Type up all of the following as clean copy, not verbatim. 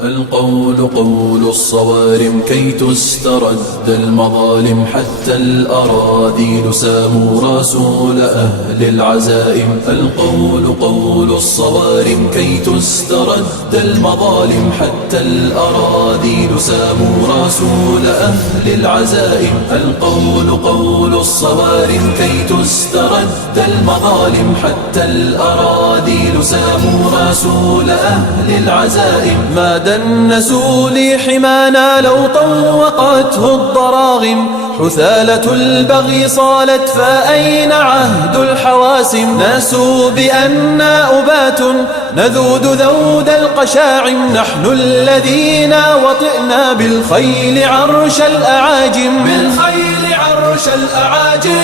القول قول الصوارم كي تسترد المظالم، حتى الأراذيل ساموا رسول أهل العزائم. القول قول الصوارم كي تسترد المظالم، حتى الأراذيل ساموا رسول أهل العزائم. القول قول الصوارم كي تسترد المظالم، حتى الأراذيل ساموا رسول أهل العزائم. ما دنسوا لي حمانا لو طوقته الضراغم، حثالة البغي صالت فأين عهد الحواسم. ناسوا بأننا أبات نذود ذود القشاعم، نحن الذين وطئنا بالخيل عرش الأعاجم. بالخيل عرش الأعاجم.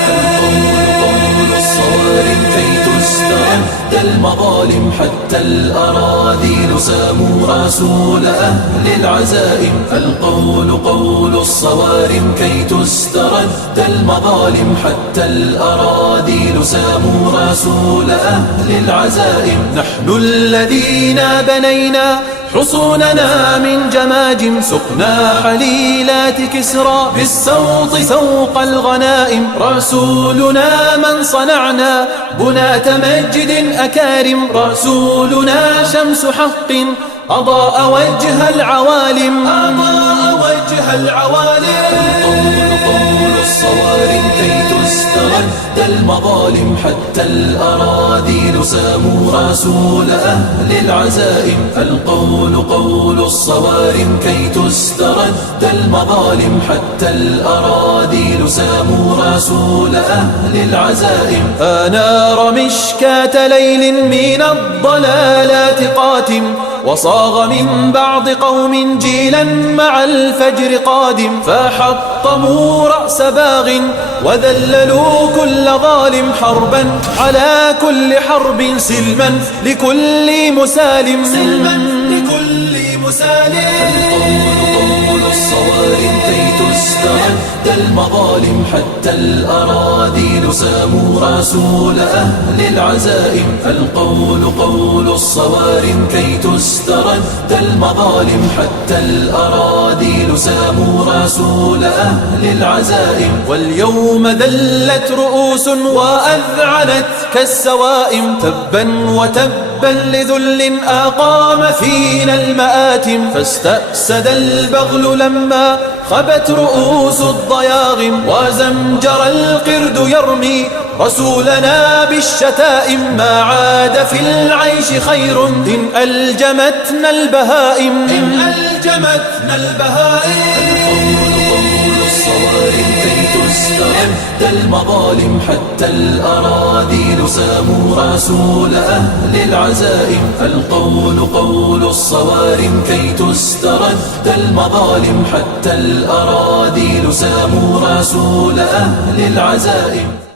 قول الصوارم كي تسترد المظالم، حتى الأراذيل ساموا رسول أهل العزائم. القول قول الصوارم كي تسترد المظالم، حتى الأراذيل ساموا رسول أهل العزائم. نحن الذين بنينا حصوننا من جماجم، سقنا حليلات كسرى بالسوط سوق الغنائم. رسولنا من صنعنا بنات مجد أكارم، رسولنا شمس حق أضاء وجه العوالم. أضاء وجه العوالم. قول الصوارم كي تسترد المظالم، حتى الأراذيل ساموا رسول أهل العزائم. القول قول الصوارم كي تسترد المظالم، حتى الأراذيل ساموا رسول أهل العزائم. آنار مشكاة ليل من الضلالات قاتم، وصاغ من بعض قوم جيلا مع الفجر قادم. فحطموا رأس باغ وذللوا كل ظالم، حربا على كل حرب سلما لكل مسالم. سلما لكل مسالم. قول الصوارم كي تسترد المظالم، حتى الأراذيل ساموا رسول أهل العزائم. القول قول الصوارم كي تسترد المظالم، حتى الأراذيل ساموا رسول أهل العزائم. واليوم ذلت رؤوس وأذعنت كالسوائم، تبا وتبا لذل أقام فينا المآتم. فاستأسد البغل لما خبت رؤوس الضياغم، وزمجر القرد يرمي رسولنا بالشتائم. ما عاد في العيش خير إن ألجمتنا البهائم. إن ألجمتنا البهائم. قول الصوارم كي تسترد المظالم، حتى الأراذيل ساموا رسول أهل العزائم. القول قول الصوارم كي تسترد المظالم، حتى الأراذيل ساموا رسول أهل العزائم.